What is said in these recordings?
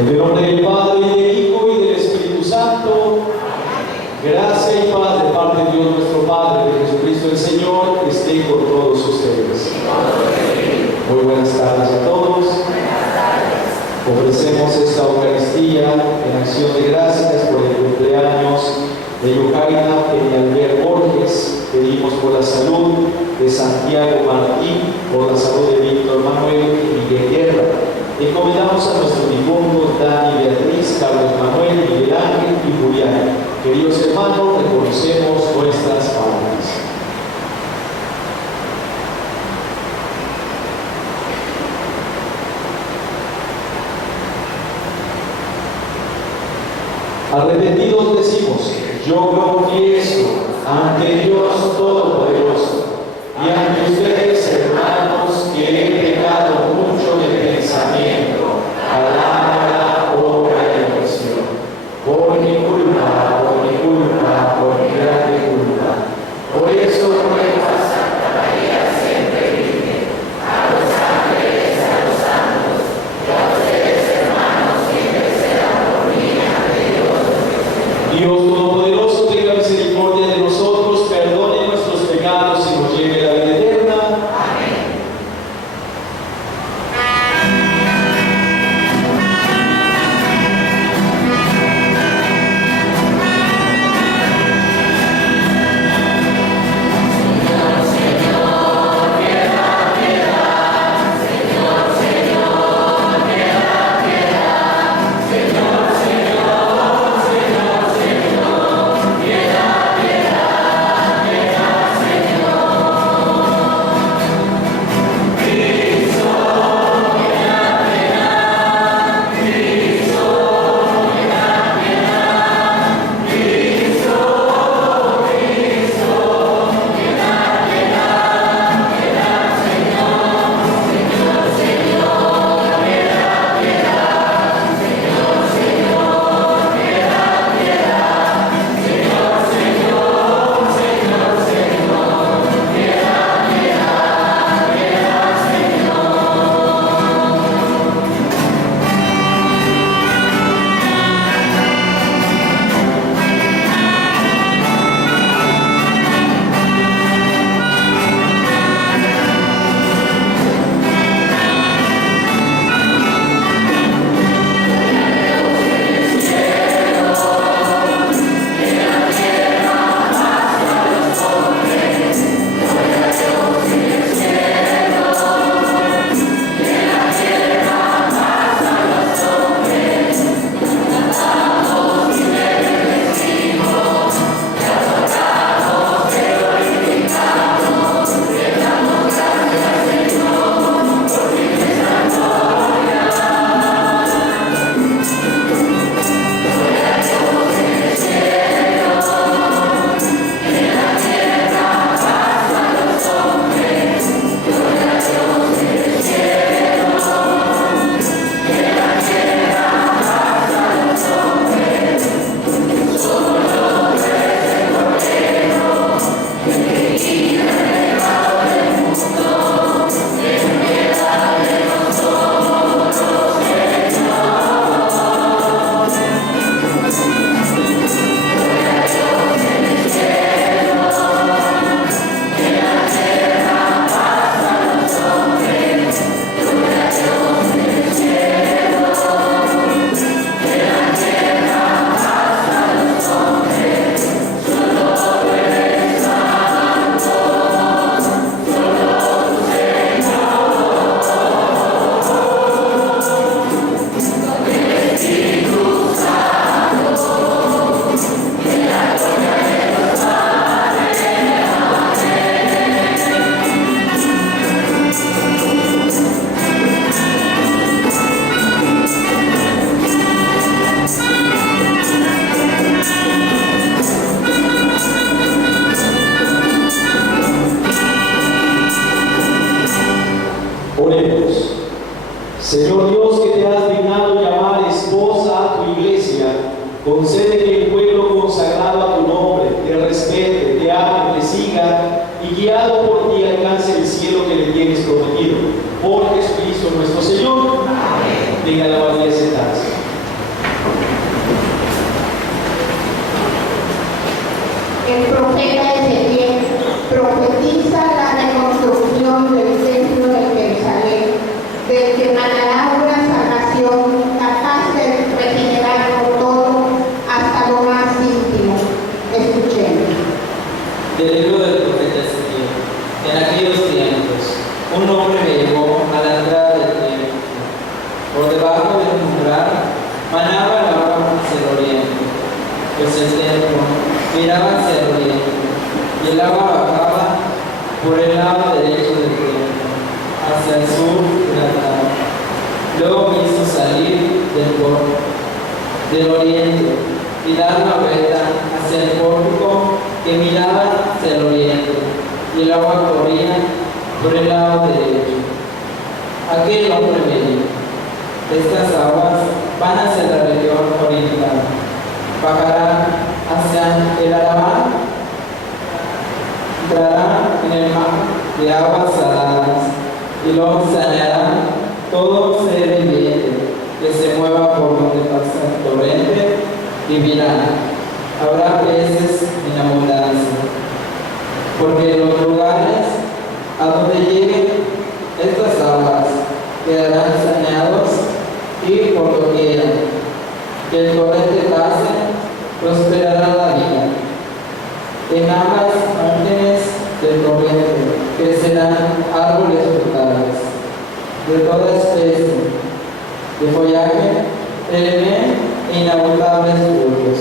En el nombre del Padre, y del Hijo, y del Espíritu Santo. Gracia y paz de parte de Dios nuestro Padre, de Jesucristo el Señor, esté con todos ustedes. Muy buenas tardes a todos. Ofrecemos esta Eucaristía en acción de gracias por el cumpleaños de Yujaina Peñalver Borges. Pedimos por la salud de Santiago Martín, por la salud de Víctor Manuel y Miguel Guerra. Encomendamos a nuestros difuntos Dani, Beatriz, Carlos Manuel, Miguel Ángel y Julián. Queridos hermanos, reconocemos nuestras faltas. Arrepentidos decimos: yo confieso ante Dios Todopoderoso y ante ustedes, hermanos, que he pecado mucho de pensamiento, palabra, obra y omisión. Por mi culpa, por mi grande culpa. Por eso ruego a Santa María siempre Virgen, a los ángeles, a los santos, y a ustedes, hermanos, que intercedan por mí ante Dios. Dios Todopoderoso, tenga misericordia de nosotros, perdone nuestros pecados y nos lleve a la vida eterna. Amén. Oremos. Señor Dios, que te has dignado llamar esposa a tu iglesia, concede que el pueblo consagrado a tu nombre te respete, te ame, te siga y guiado por ti alcance el cielo que le tienes prometido. Por Jesucristo nuestro Señor. Amén. Tenga la valía de sentarse. profetiza la reconstrucción del templo de Jerusalén, del que manará una salvación capaz de regenerarlo todo hasta lo más íntimo. Escuchemos. Del libro del profeta Ezequiel. En aquellos tiempos, un hombre me llevó a la entrada del templo. Por debajo del umbral manaba el agua hacia el oriente, pues el templo miraba hacia el oriente, y el agua bajaba por el lado derecho del templo, hacia el sur del altar. Luego me hizo salir del oriente y dar la vuelta hacia el pórtico que miraba hacia el oriente, y el agua corría por el lado derecho. Aquel hombre me dijo: estas aguas van hacia la región oriental, bajarán hacia el Arabá, entrarán en el mar de aguas saladas, y luego sanearán todo ser viviente que se mueva por donde pasa el torrente, vivirán. Habrá peces en abundancia, porque en los lugares a donde lleguen estas aguas quedarán saneados, y por lo que el torrente pase, prosperará la vida. En ambas márgenes del torrente crecerán árboles frutales de toda especie, de follaje, perenne e inagotable frutos,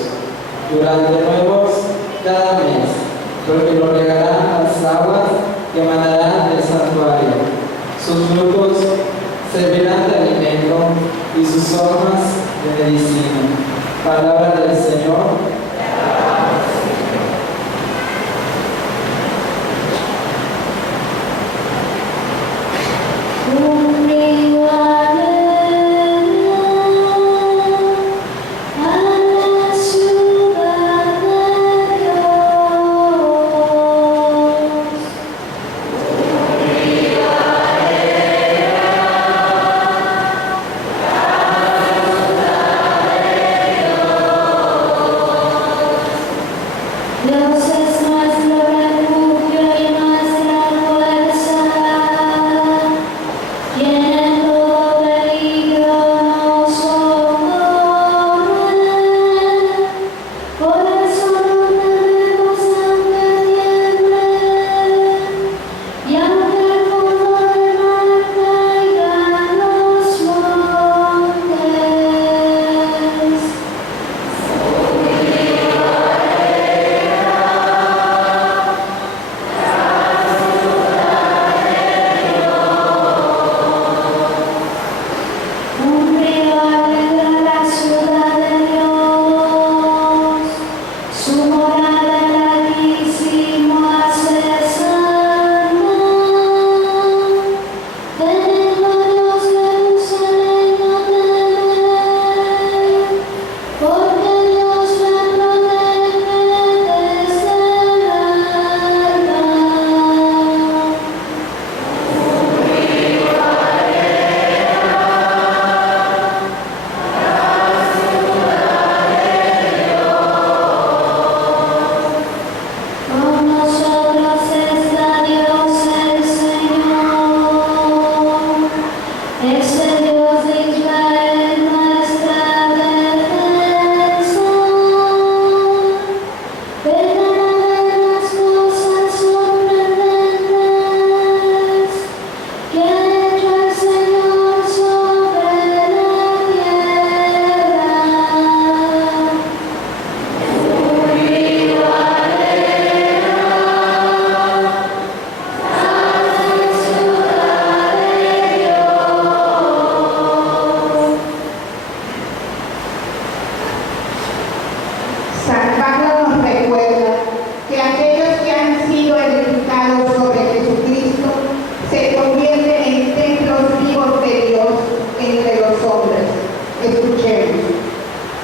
durante nuevos cada mes, porque lo regarán las aguas que manarán del santuario. Sus frutos servirán de alimento y sus hojas de medicina. Palabra del Señor.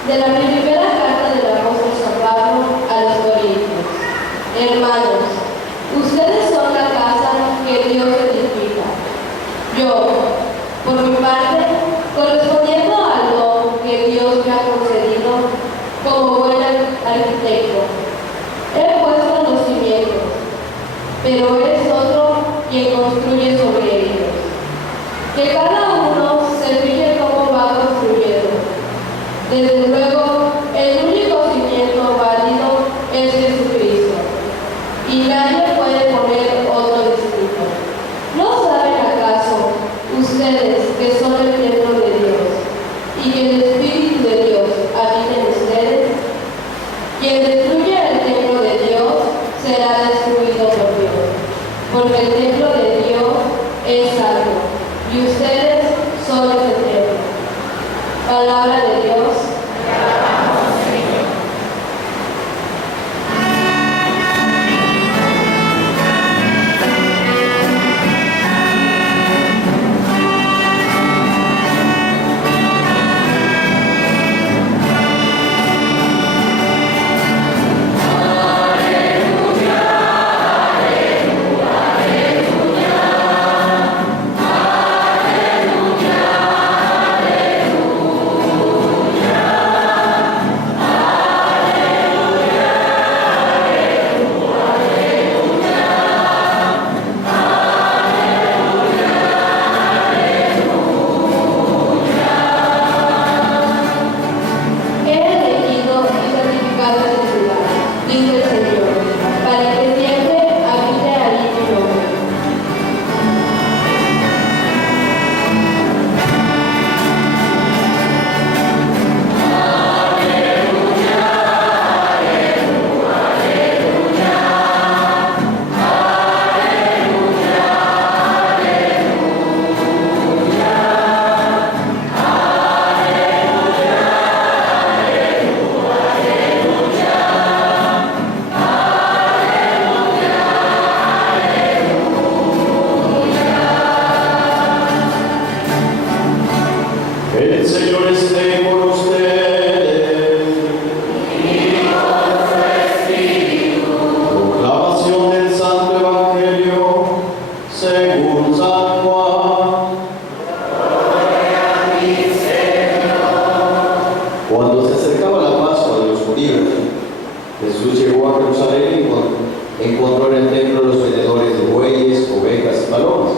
De la primera carta del apóstol San Pablo a los Corintios. Hermanos, ustedes son la casa que Dios edifica. Yo, por mi parte, correspondiendo al don que Dios me ha concedido como buen arquitecto, he puesto los cimientos. pero es otro quien construye sobre ellos. Que cada uno se fije cómo va construyendo. Desde luego, el único cimiento válido es Jesucristo, y nadie puede poner otro distinto. ¿No saben acaso ustedes que son el templo de Dios y que el Espíritu de Dios habita en ustedes? Quien destruya el templo de Dios será destruido por Dios, porque el templo de Dios es santo, y ustedes son ese templo. Palabra de Dios. El Señor esté con ustedes. Y con su espíritu. Proclamación del Santo Evangelio según San Juan. Gloria a ti, Señor. Cuando se acercaba la Pascua de los judíos, Jesús llegó a Jerusalén y encontró en el templo a los vendedores de bueyes, ovejas y palomas,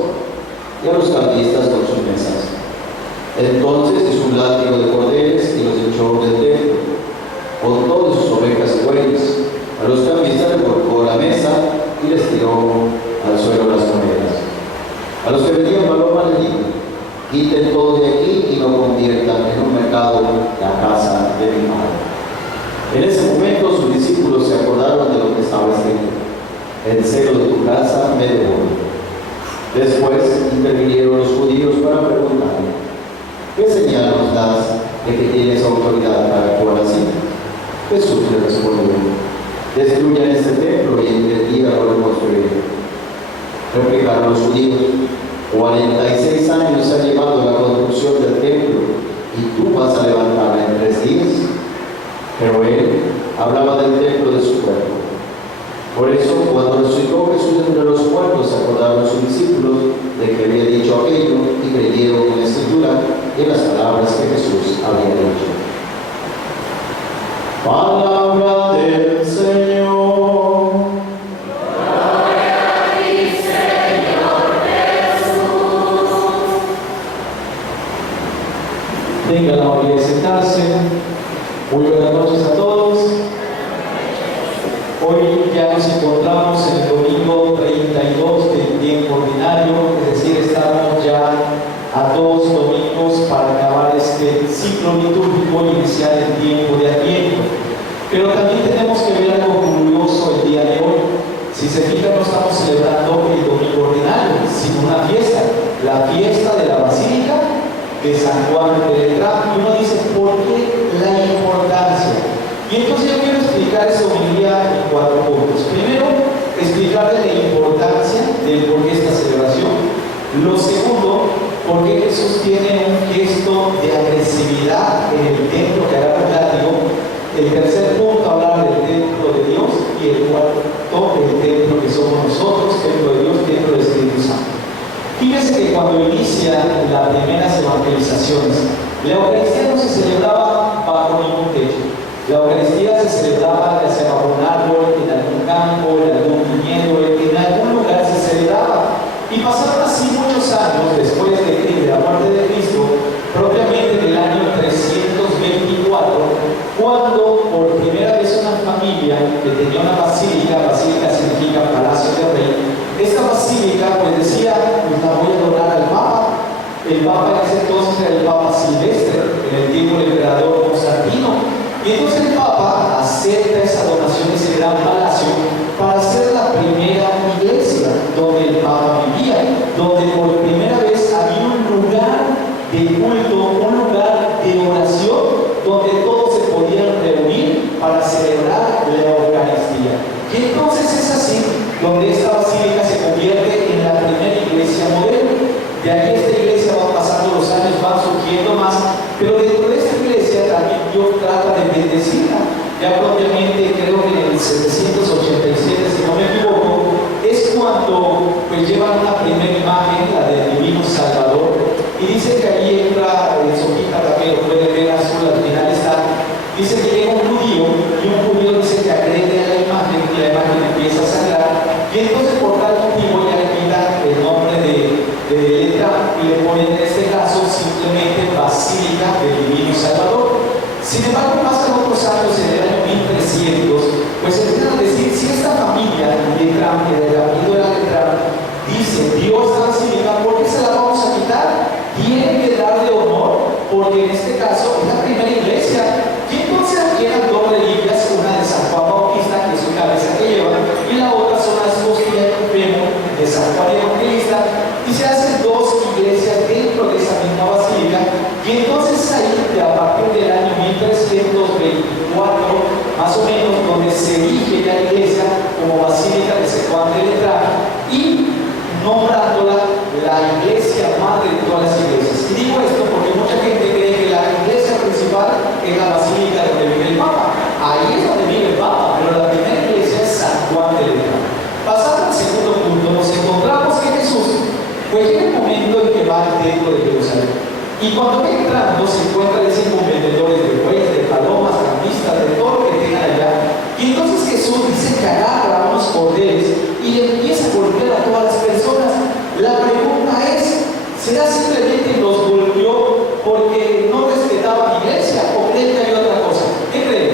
y a los cambistas con sus mesas. Entonces hizo un látigo de cordeles y los echó del templo, con todas sus ovejas y bueyes. A los cambistas les volcó la mesa y les tiró al suelo las monedas. A los que vendían palomas les dijo: quiten todo de aquí y no conviertan en un mercado la casa de mi Padre. En ese momento sus discípulos se acordaron de lo que estaba escrito: el celo de tu casa me devora. Después intervinieron los judíos para preguntarle: ¿qué señal nos das de que tienes autoridad para actuar así? Jesús le respondió: destruyan este templo y en 3 días lo reconstruiré. Replicaron los judíos: 46 años se ha llevado la construcción del templo y tú vas a levantarla en 3 días. Pero él hablaba del templo de su cuerpo. Por eso, cuando resucitó Jesús entre los muertos, se acordaron sus discípulos de que había dicho aquello y creyeron en la Escritura y en las palabras que Jesús había dicho. Palabra del Señor. Gloria a ti, Señor Jesús. Tenga la amabilidad de sentarse. Muy buenas noches a todos. Hoy ya nos encontramos en el domingo 32 del tiempo ordinario, es decir, estamos ya a 2 domingos para acabar este ciclo litúrgico y iniciar el tiempo de Adviento. Pero también tenemos que ver algo curioso el día de hoy. Si se fijan, no estamos celebrando el domingo ordinario, sino una fiesta, la fiesta de la Basílica de San Juan de Letrán. Y uno dice: ¿por qué la importancia? Y entonces yo quiero explicar esa homilía en 4 puntos. Primero, explicarles la importancia del por qué esta celebración. Lo segundo, por qué Jesús tiene un gesto de agresividad en el templo que agarra un látigo. El tercer punto, hablar del templo de Dios. Y el cuarto, el templo que somos nosotros, templo de Dios, templo del Espíritu Santo. Fíjense que cuando inicia las primeras evangelizaciones, la Eucaristía no se celebraba bajo ningún techo. La Eucaristía se celebraba ya sea bajo un árbol, en algún campo, en algún viñedo, en algún lugar cuando por primera vez una familia que tenía una basílica significa palacio del rey, esta basílica pues decía, pues la voy a donar al Papa. El Papa en ese entonces era el Papa Silvestre, en el tiempo del emperador Constantino. Y entonces el Papa acepta esa donación de ese gran palacio para hacer la primera iglesia donde el Papa vivía, donde por primera vez había un lugar de culto, un lugar de oración, donde todos se podían reunir para celebrar la Eucaristía. Y entonces es así, donde esta basílica se convierte en la primera iglesia moderna. De ahí esta iglesia va pasando los años, van surgiendo más, pero dentro de esta iglesia también Dios trata de bendecirla. Ya propiamente creo que en el 787, si no me equivoco, es cuando pues llevan una primera imagen, la del Divino Salvador, y dice que ahí entra Sofita también, lo puede ver azul, al final está, dice que llega un judío, y un judío dice que agrede a la imagen, y la imagen empieza a sangrar, y entonces por tal motivo ya le quitan el nombre de letra y le ponen en este caso simplemente Basílica del Divino Salvador. Sin embargo, pasan otros años, en el año 1300, pues empiezan a decir, si esta familia Letrán, que del apellido era Letrán, dice, dio esta basílica, ¿por qué se la vamos a quitar? Tienen que darle honor, porque en este caso es la primera iglesia. Y entonces aquí eran dos reliquias, una de San Juan Bautista, que es su cabeza que lleva, y la otra son las costillas de un fémur de San Juan Evangelista, y se hacen dos iglesias dentro de esa misma basílica. Y entonces ahí, a partir del año 1324, más o menos, donde se erige la iglesia como Basílica de San Juan de Letrán y nombrándola la iglesia madre de todas las iglesias. Y digo esto porque mucha gente cree que la iglesia principal es la basílica donde vive el Papa. Ahí es donde vive el Papa, pero la primera iglesia es San Juan de Letrán. Pasando al segundo punto, nos encontramos que Jesús pues llega el momento en que va al templo de Jerusalén. Y cuando va entrando se encuentra con vendedores de bueyes, de palomas, cambistas, de todo lo que tengan allá. Y entonces Jesús dice que agarra unos cordeles y le empieza a golpear a todas las personas. La pregunta es, ¿será simplemente los golpeó porque no respetaban la iglesia o creen que hay otra cosa? ¿Qué creen?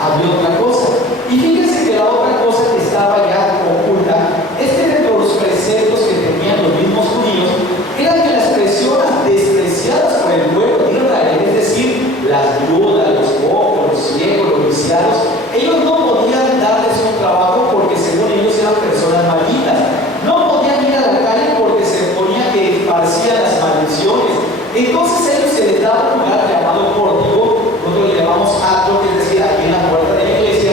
Había otra cosa. Y fíjense que la otra cosa que estaba ya oculta es que dentro de los preceptos que tenían los mismos judíos eran que las personas despreciadas por el pueblo de Israel, es decir, las viudas, los cojos, los ciegos, los lisiados, ellos no podían darles un trabajo porque según ellos eran personas malditas. No podían ir a la calle porque se ponía que esparcían las maldiciones. Entonces a ellos se les daba un lugar llamado pórtico, nosotros le llamamos atrio, que es decir, aquí en la puerta de la iglesia,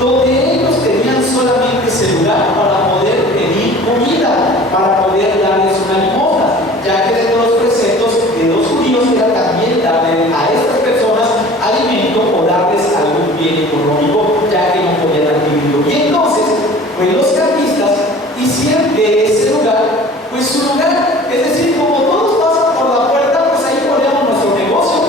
donde ellos tenían solamente ese lugar para poder pedir comida, para poder darles una limosna, ya que dentro de los preceptos de los judíos era también darle a estas personas alimento o darles algún bien económico, ya que no podían adquirirlo. Y entonces, pues los cambistas hicieron de ese lugar, pues su lugar, es decir, como todos pasan por la puerta, pues ahí ponemos nuestro negocio.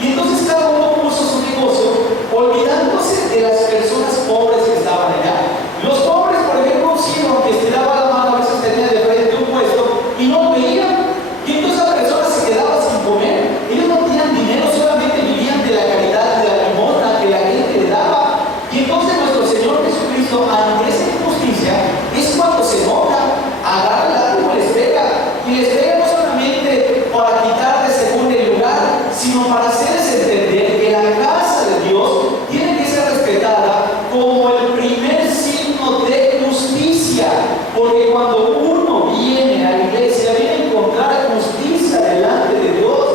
Y entonces cada uno puso su negocio, olvidándose de las personas pobres que estaban allá. Los pobres, por ejemplo, un ciego que estiraba la mano, a veces tenía de frente un puesto y no veían. Y entonces la persona se quedaba sin comer. Ellos no tenían dinero, solamente vivían de la caridad, de la limosna que la gente le daba. Y entonces nuestro Señor Jesucristo, ante esa injusticia, es cuando se enoja, agarra el látigo y les pega. Y les pega no solamente para quitarles según el lugar, sino para hacerles entender que la casa de Dios tiene que ser respetada como el primer signo de justicia. Porque cuando uno viene a la iglesia, viene a encontrar justicia delante de Dios.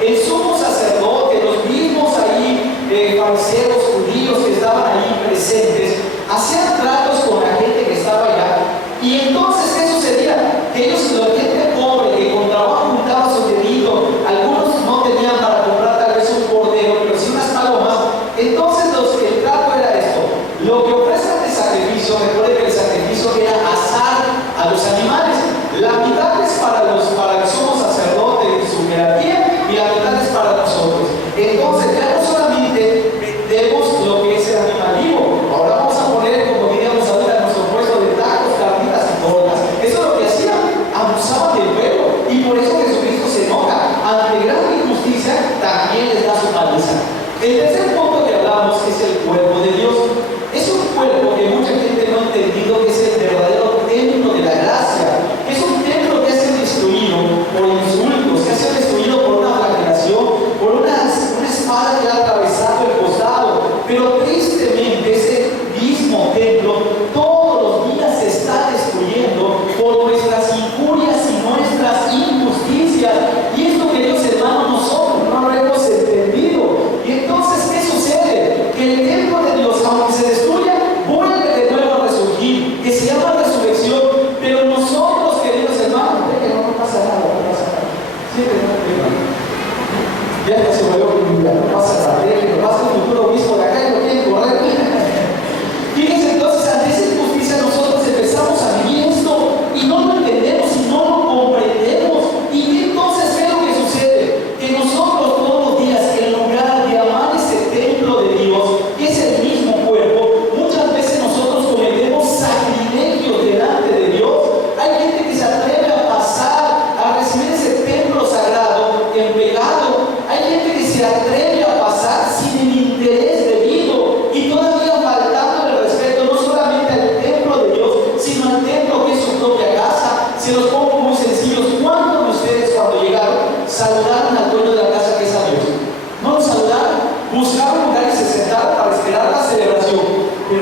El sumo sacerdote, los mismos ahí, fariseos, judíos que estaban ahí presentes, hacían tratos con la gente que estaba allá. Y entonces, ¿qué sucedía? Que ellos, la gente pobre que con trabajo juntaba su dinerito, algunos no tenían para comprar tal vez un cordero, pero sí unas palomas. Entonces, el trato era esto: lo que ofrecen de sacrificio, recuerden que el sacrificio era asar a los animales. La mitad es para el sumo sacerdote y su jerarquía, y la mitad es para nosotros. Entonces, ya no solamente vendemos lo que es el animal vivo, ahora vamos a poner, como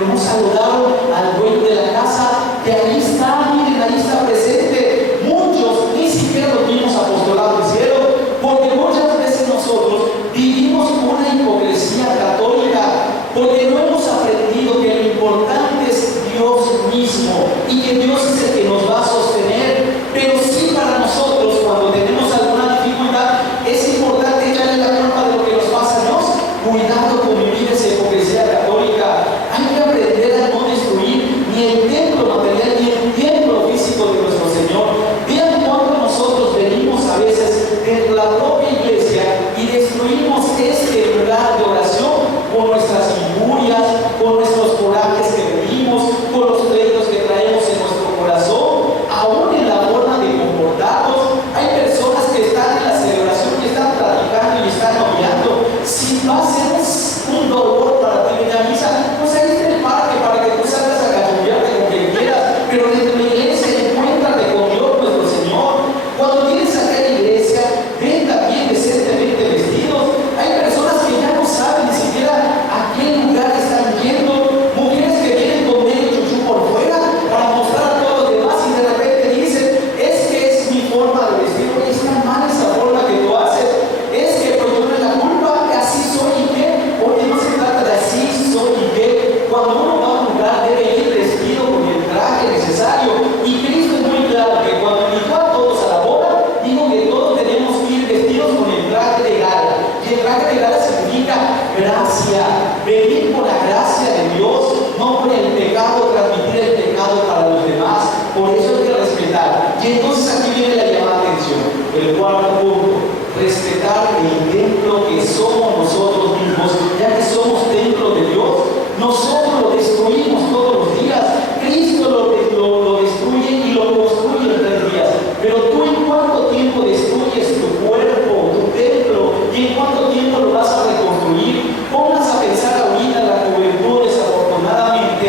no saludaron al dueño de la casa, que ahí está, miren, ahí está presente. Muchos ni siquiera los mismos apostolados hicieron, porque muchas veces nosotros vivimos una hipocresía católica, porque no hemos aprendido que lo importante es Dios mismo y que Dios es el que nos va a sostener. Pero sí, para nosotros, cuando tenemos alguna dificultad, es importante echarle la culpa de lo que nos pasa a Dios. Cuidado con vivir esa hipocresía católica. Hay que aprender a no destruir ni el templo material ni el templo físico de nuestro Señor. Vean cuánto nosotros venimos a veces de la propia iglesia y destruimos este lugar de oración con nuestras injurias, con nuestros corajes que venimos, con los pleitos que traemos en nuestro corazón, aún en la forma de comportarnos. Hay personas que están en la celebración y están platicando y están noviando. Si va a ser un dolor para ti venir a misa, pues ahí está el parque para que tú salgas a cachondearte con quien quieras, pero dentro de la iglesia encuéntrate con Dios nuestro Señor. Cuando vienes acá a la iglesia, ven también decentemente vestidos. Hay personas que ya no saben ni siquiera a qué lugar están yendo, mujeres que vienen con medio chuchú por fuera para mostrar a todos los demás y de repente dicen, es que es mi forma de vestir. Oye, está mal esa forma que tú haces. Es que pues yo no es la culpa, así soy y qué. Oye, no se trata de así soy y qué. Cuando uno va a un lugar debe ir vestido con el traje necesario. Y Cristo es muy claro que cuando invitó a todos a la boda, dijo que todos tenemos que ir vestidos con el traje de gala. Y el traje de gala significa gracia, venir por la gracia de Dios, no por el pecado, transmitir el pecado para los demás. Por eso hay que respetar. Y entonces aquí viene la llamada de atención. El cuarto punto, respetar el templo que somos nosotros mismos, ya que somos templo de Dios. Nosotros lo destruimos todos los días. Cristo lo destruye y lo construye en 3 días. Pero tú, ¿en cuánto tiempo destruyes tu cuerpo, tu templo? ¿Y en cuánto tiempo lo vas a reconstruir? Pónganse a pensar ahorita, la juventud desafortunadamente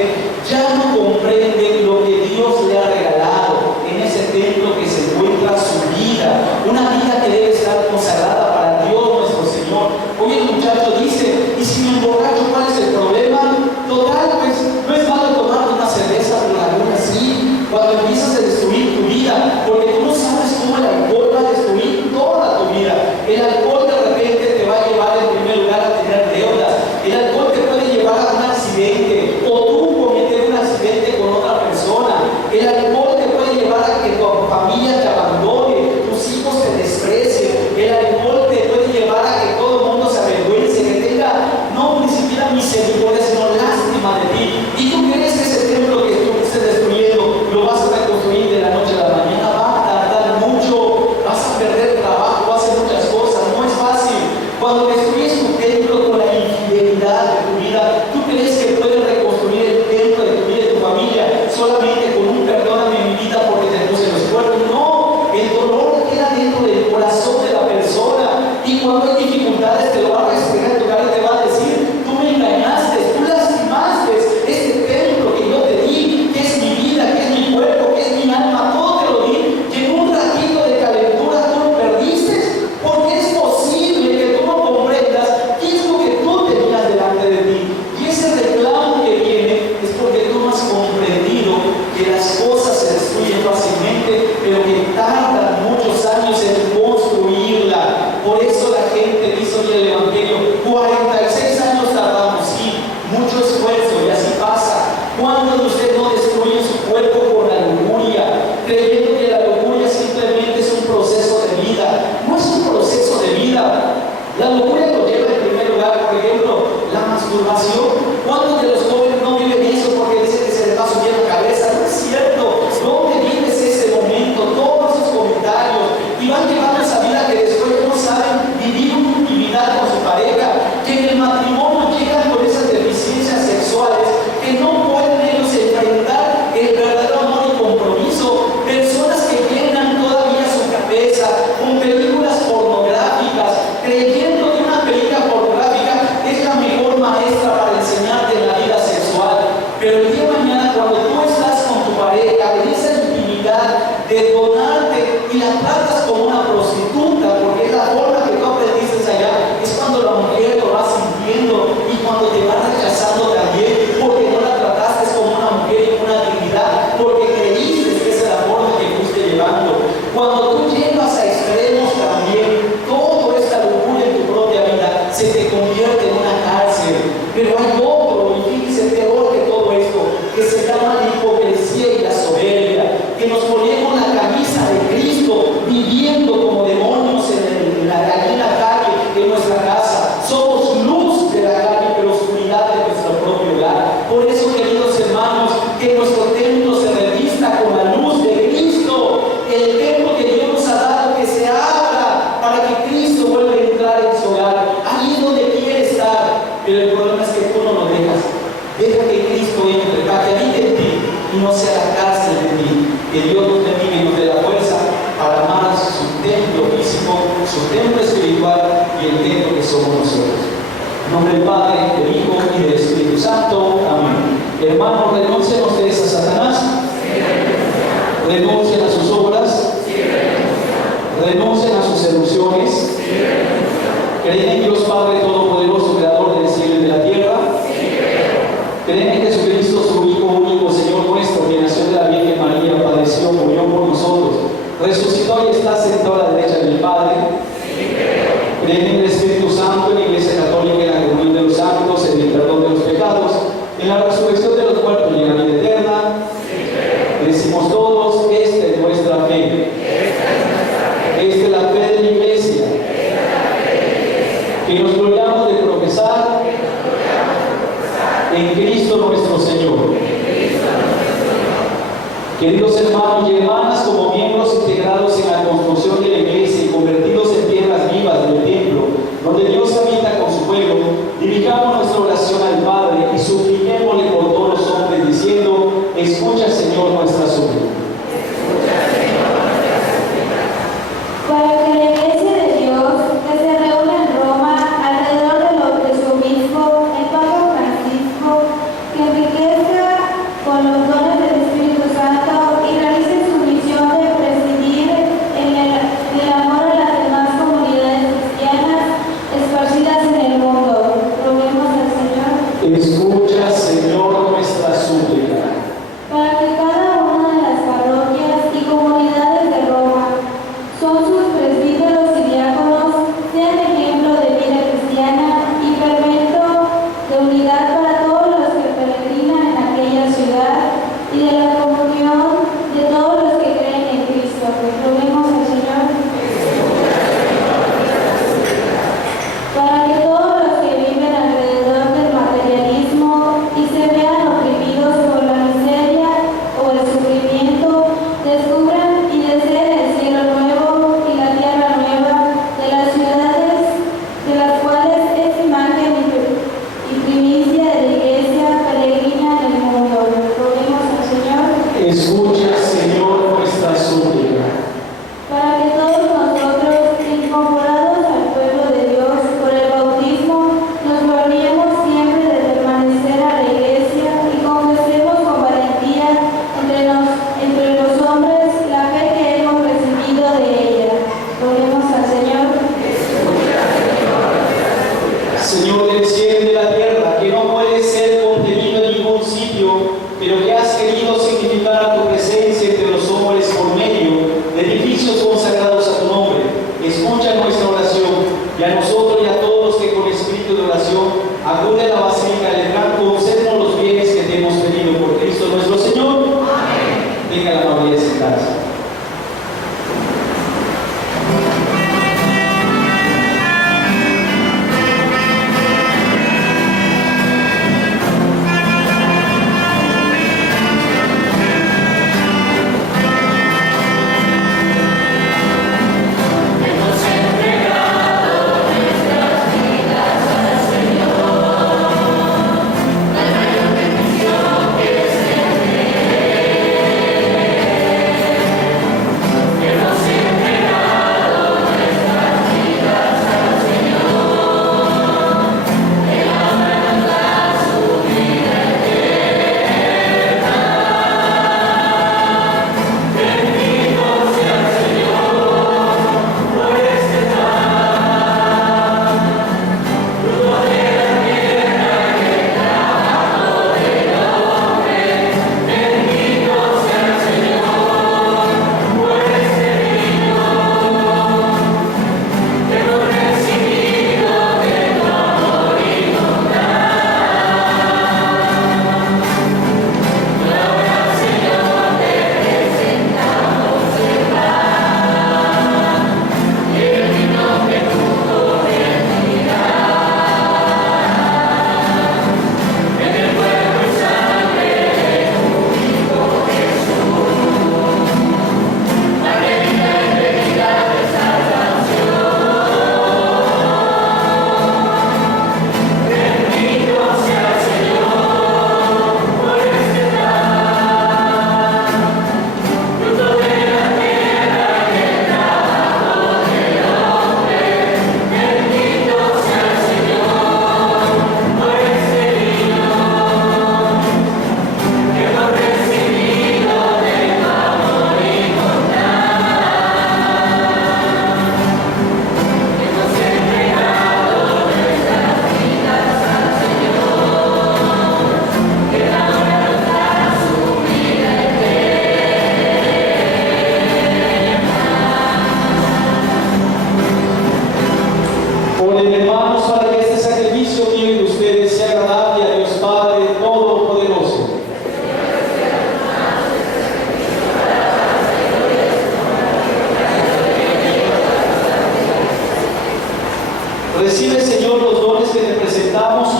ya no comprende lo que Dios le ha regalado en ese templo que se encuentra su vida. Una vida que debe estar consagrada para Dios nuestro Señor. Hoy el muchacho dice, ¿y si me emborracho, cuál es el problema? Total, pues no es malo tomar una cerveza por la luna así, cuando empiezas a destruir tu vida, porque tú no sabes cómo el alcohol va a destruir toda tu vida. El alcohol de repente te va a llevar en primer lugar a tener deudas. El alcohol te puede llevar a un accidente, o tú cometer un accidente con otra persona. El alcohol te puede llevar a que tu familia te abandone, tus hijos te desprecien. El alcohol te puede llevar a que todo el mundo se avergüence, que tenga no ni siquiera misericordia, sino lástima de ti. Y tú crees que ese templo que tú estés destruyendo lo vas a reconstruir de la noche a la mañana. Va a tardar mucho, vas a perder trabajo, vas a hacer muchas cosas, no es fácil. Cuando destruyes tu templo con la infidelidad de tu vida, ¿tú crees que puedes reconstruir el templo de tu vida y de tu familia solamente con un perdóname mi vida porque te puse los cuernos? No, el dolor queda dentro del corazón de la persona, y cuando hay dificultades te lo va a restregar en tu cara y te va a decir, tú me engañaste, tú lastimaste este templo que yo te di, que es mi vida, que es mi cuerpo, que es mi alma, todo te lo di, y en un ratito de calentura tú lo perdiste, porque es posible que tú no comprendas qué es lo que tú tenías delante de ti. Y ese reclamo que viene es porque tú no has comprendido que las cosas se destruyen fácilmente, pero que tardan muchos años en construirla. Por eso la gente dice hoy el Evangelio, 46 años tardamos, sí, mucho esfuerzo, y así pasa. ¿Cuántos de ustedes no destruyen su cuerpo con la lujuria, creyendo que la lujuria simplemente es un proceso de vida? No es un proceso de vida. La lujuria lo lleva en primer lugar, por ejemplo, la masturbación. ¿Cuántos de los jóvenes no viven eso porque dicen que se les va subiendo la cabeza? No es cierto. ¿Dónde vives ese momento? Todos esos comentarios. Y van llevando esa vida que después no saben vivir una intimidad con su pareja, que en el matrimonio llegan con esas deficiencias sexuales que no pueden ellos enfrentar el verdadero amor y compromiso. Personas que llenan todavía su cabeza con películas pornográficas, creyendo que una película pornográfica es la mejor maestra para enseñar Pero hay otro, y fíjense, peor que todo esto, que se llama la hipocresía y la soberbia, que nos ponemos la camisa de Cristo viviendo como demonios en la calle, en nuestra casa. Somos luz de la calle, pero oscuridad de nuestro propio hogar. Por eso, queridos hermanos, que nuestro templo se revista con la luz de Cristo, el templo que Dios nos ha dado, que se abra para que Cristo vuelva a entrar en su hogar. Ahí es donde quiere estar, pero el problema es que tú no lo dejas. Deja que Cristo entre, para que habite en ti y no sea la cárcel de ti. Que Dios nos bendiga y nos dé la fuerza para amar su templo físico, su templo espiritual y el templo que somos nosotros. En nombre del Padre, del Hijo y del Espíritu Santo. Amén. Hermanos, renuncien ustedes a Satanás. Renuncien a sus obras. Renuncien a sus seducciones. ¿Creen en Dios Padre Todopoderoso, Creador del cielo y de la tierra? ¿Creen en Jesucristo, su Hijo único, Señor nuestro, que nació de la Virgen María, padeció, murió por nosotros, resucitó y está sentado a la derecha del Padre? ¿Creen en el Espíritu Santo, en la Iglesia Católica, en la comunión de los santos, en el perdón de los pecados, en la resurrección de los muertos y en la vida eterna? Decimos todos, esta es nuestra fe. Esta es la fe de la Iglesia, que nos gloriamos de profesar en Cristo nuestro Señor. Queridos hermanos y hermanas, como miembros integrados en la construcción de la iglesia y convertidos en piedras vivas del templo, donde Dios habita con su pueblo, dirigamos nuestra oración al Padre y supliquémosle por todos los hombres, diciendo: escucha, Señor, nuestra súplica. Para que la Iglesia de Dios, que se reúne en Roma alrededor de su obispo, el Papa Francisco, que enriquezca con los dones del Espíritu Santo y realice su misión de presidir en el amor a las demás comunidades cristianas esparcidas en el mundo. Roguemos al Señor. Escucha, Señor, nuestra súplica. Para que cada una de las parroquias y comunidades de Roma son sus presbíteros y diáconos, sean ejemplo de vida cristiana y fermento de unidad para todos los que peregrinan en aquella ciudad y de la comunión de todos los que creen en Cristo. Roguemos al Señor. Para que todos los que viven alrededor del materialismo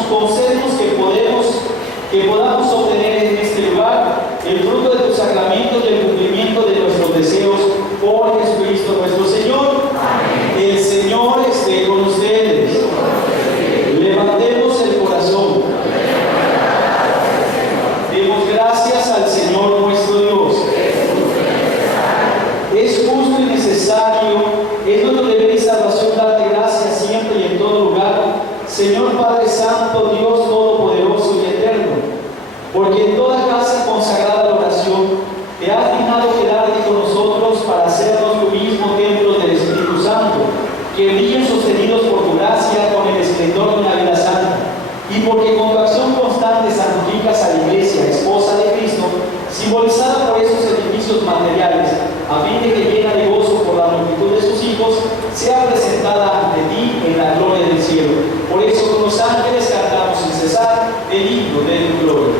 concédenos que podamos obtener en este lugar el fruto de tus sacramentos y el cumplimiento de nuestros deseos por Jesucristo nuestro Señor. Amén. El Señor esté con ustedes. Levantemos el corazón. Demos gracias al Señor nuestro Dios. Es justo y necesario, es nuestro deber y salvación darte gracias siempre y en todo lugar, Señor Padre Santo, Dios Todopoderoso y Eterno, porque en toda casa consagrada a la oración te has dignado quedarte con nosotros para hacernos tu mismo templo del Espíritu Santo, que brillen sostenidos por tu gracia con el esplendor de una vida santa, y porque con tu acción constante santificas a la Iglesia, esposa de Cristo, simbolizada por esos edificios materiales, a fin de que llena de gozo por la multitud de sus hijos, sea presentada ante ti en la gloria del cielo. Por eso con los ángeles cantamos sin cesar el himno de tu gloria.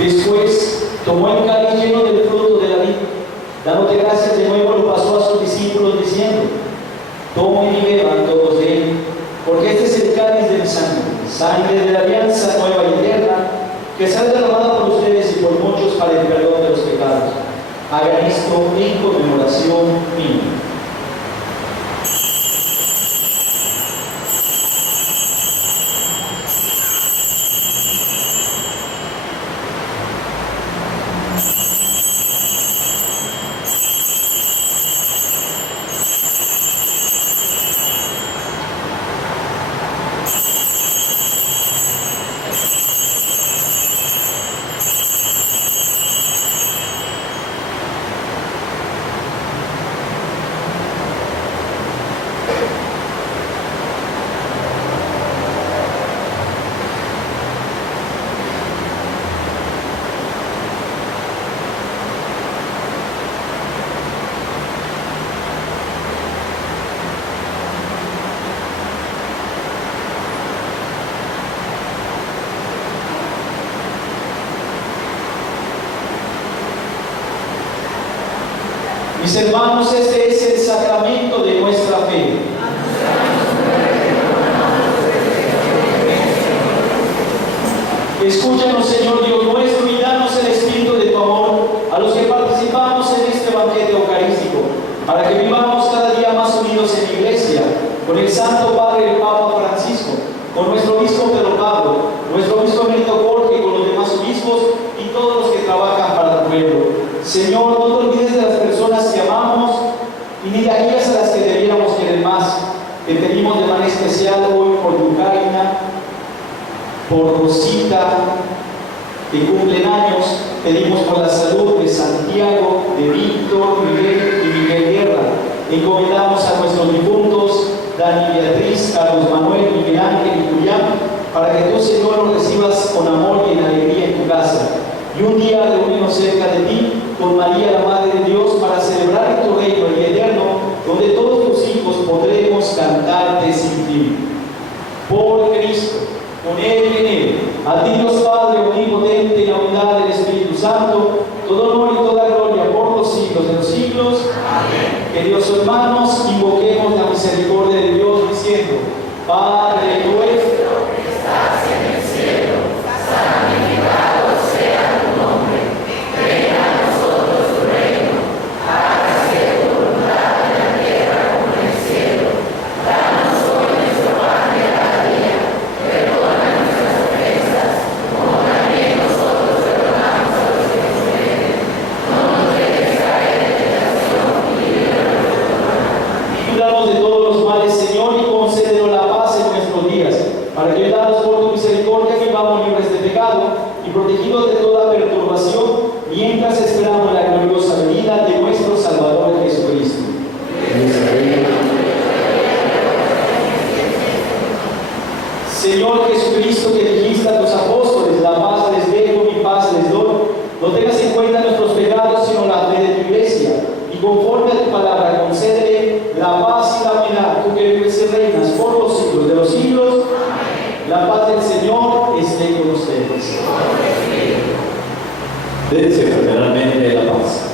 Después tomó el cáliz lleno del fruto de la vid, dándote gracias de nuevo, lo pasó a sus discípulos diciendo: tomen y beban todos de él, porque este es el cáliz de mi sangre, sangre de la alianza nueva y eterna, que será derramada por ustedes y por muchos para el perdón de los pecados. Hagan esto en conmemoración mía. Mis hermanos, este es el sacramento de nuestra fe. Escúchanos, Señor Dios nuestro, y danos el espíritu de tu amor a los que participamos en este banquete eucarístico, para que vivamos cada día más unidos en la Iglesia, con el Santo Padre, el Papa Francisco, con nuestro obispo Pedro Pablo, nuestro obispo Benito Jorge, con los demás obispos y todos los que trabajan para tu pueblo. Señor, no te olvides de las personas que amamos y ni de aquellas a las que debiéramos querer más. Te pedimos de manera especial hoy por Lucaina, por Rosita, que cumplen años. Pedimos por la salud de Santiago, de Víctor, Miguel y Miguel Guerra. Encomendamos a nuestros difuntos, Dani Beatriz, Carlos Manuel, Miguel Ángel y Julián, para que tú, Señor, los recibas con amor y en alegría en tu casa. Y un día reunirnos cerca de ti con María, la Madre de Dios, para celebrar tu reino el eterno, donde todos tus hijos podremos cantarte sin fin. Por Cristo, con Él y en Él, a ti Dios Padre omnipotente, en la unidad del Espíritu Santo, todo honor y toda gloria por los siglos de los siglos. Amén. Queridos hermanos, invoquemos la misericordia de Dios diciendo: Padre nuestro que estás en el cielo, santificado sea tu nombre, venga a nosotros tu reino, hágase tu voluntad en la tierra como en el cielo. Danos hoy nuestro pan de cada día, perdona nuestras ofensas, como también nosotros perdonamos a los que nos ofenden. No nos dejes caer en tentación y líbranos del mal. Líbranos de todos los males, Señor, y concédenos la paz en nuestros días, para que, dados por tu misericordia, vivamos libres de pecado y protegidos de toda perturbación, mientras esperamos la gloriosa venida de nuestro Salvador Jesucristo. Señor Jesucristo, que dijiste a tus apóstoles: la paz les dejo, mi paz les doy, no tengas en cuenta nuestros pecados, sino la fe de tu Iglesia, y conforme a tu palabra concédele la paz y la unidad, tú que vives y reinas por los siglos de los siglos. La paz del Señor esté con ustedes. Dense fraternalmente la paz.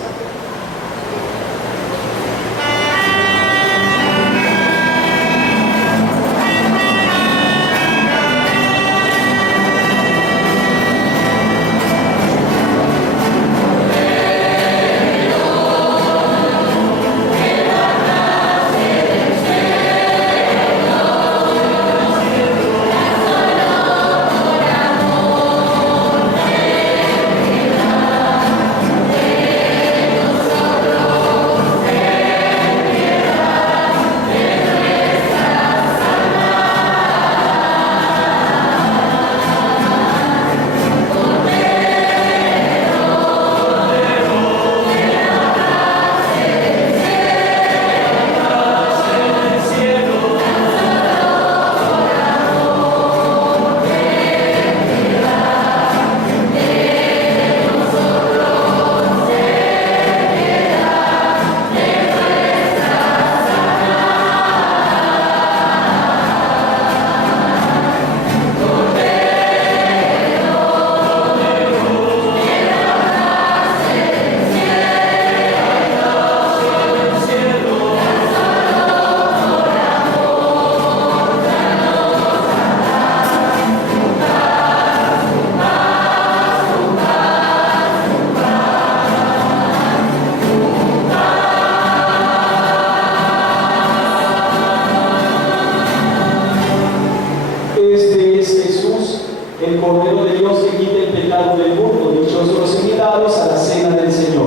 el Cordero de Dios que quita el pecado del mundo. Dichosos los invitados a la cena del Señor.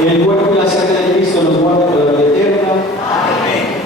El cuerpo y la sangre de Cristo nos guarda para la vida eterna. Amén.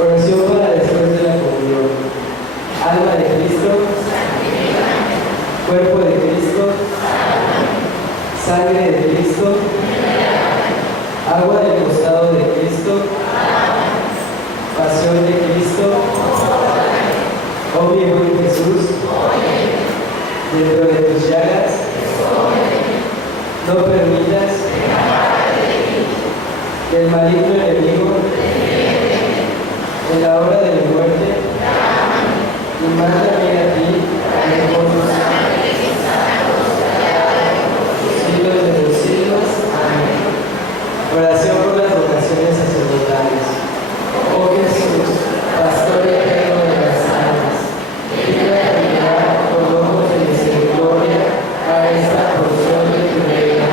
Oración para después de la comunión. Alma de Cristo, cuerpo de Cristo, sangre de Cristo, agua del costado de Cristo, pasión de Cristo, oh mi buen Jesús, dentro de tus llagas, no permitas que el maligno enemigo, en la hora de mi muerte, y mándame a ti, siglos de los siglos. Amén. Oración por las vocaciones sacerdotales. Oh Jesús, pastor eterno de las almas, quiero mirar con ojos de misericordia a esta porción de tu reina.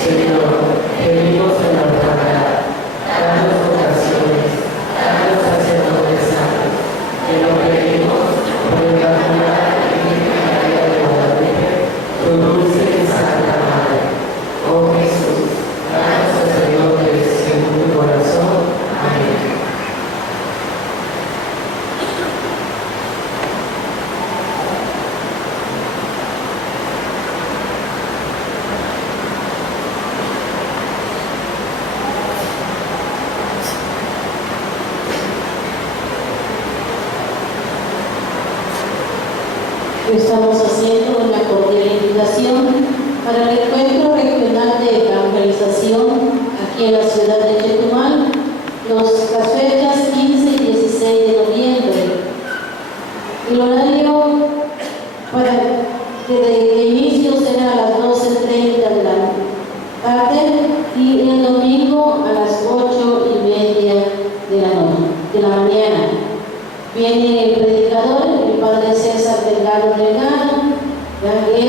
Señor, venimos en la orfandad, danos vocaciones, danos sacerdotes santos, que lo pedimos por el Inmaculada Virgen María de Guadalupe, tu dulce y santa Madre. Oh Jesús, danos sacerdotes según tu corazón. Amén. Estamos haciendo una cordial invitación para el encuentro regional de evangelización aquí en la ciudad de Chetumal, las fechas 15 y 16 de noviembre. El horario de inicio será a las 12:30 de la tarde y el domingo a las 8:30 de la mañana. Viene el predicador, el padre César Delgado, que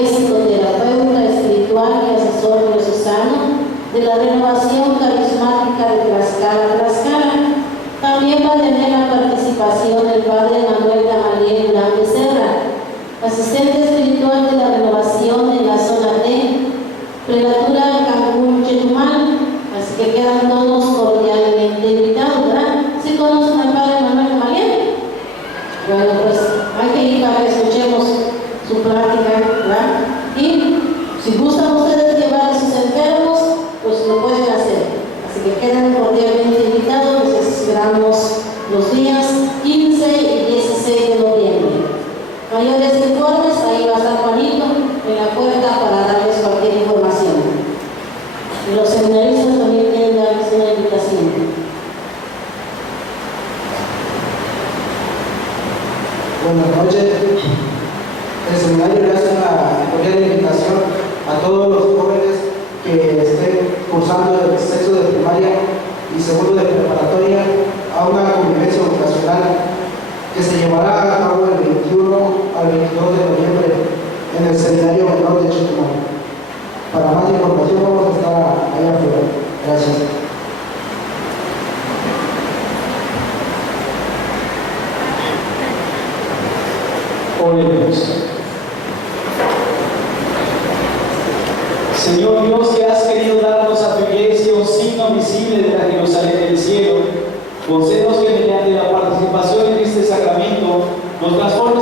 es terapeuta espiritual y asesor diocesano de la renovación carismática de Tlaxcala. También va a tener la participación del padre Manuel Gamaliel Becerra, asistente espiritual de la renovación en la zona D, prelatura Cancún, Chetumal. Así que quedan todos cordialmente invitados, ¿verdad? ¿Sí conocen al padre Manuel Gamaliel? Bueno, pues hay que ir para que escuchemos su plática, ¿verdad? Y si gustan ustedes llevar a sus enfermos, pues lo pueden hacer. Así que quedan cordialmente invitados. Les esperamos los días 15 y 16 de noviembre. Mayores informes, ahí va a estar Juanito en la puerta para darles cualquier información. Y los seminaristas también tienen darles una invitación. Buenas noches. El seminario le hace una cordial invitación a todos los jóvenes que estén cursando el sexto de primaria y segundo de preparatoria a una convivencia vocacional que se llevará a cabo el 21 al 22 de noviembre en el Seminario Menor de Chetumal. Para más información vamos a estar allá afuera. Gracias. Oremos. Señor Dios, que has querido darnos a tu iglesia un signo visible de la Jerusalén del cielo, concédenos que mediante la participación en este sacramento nos transforme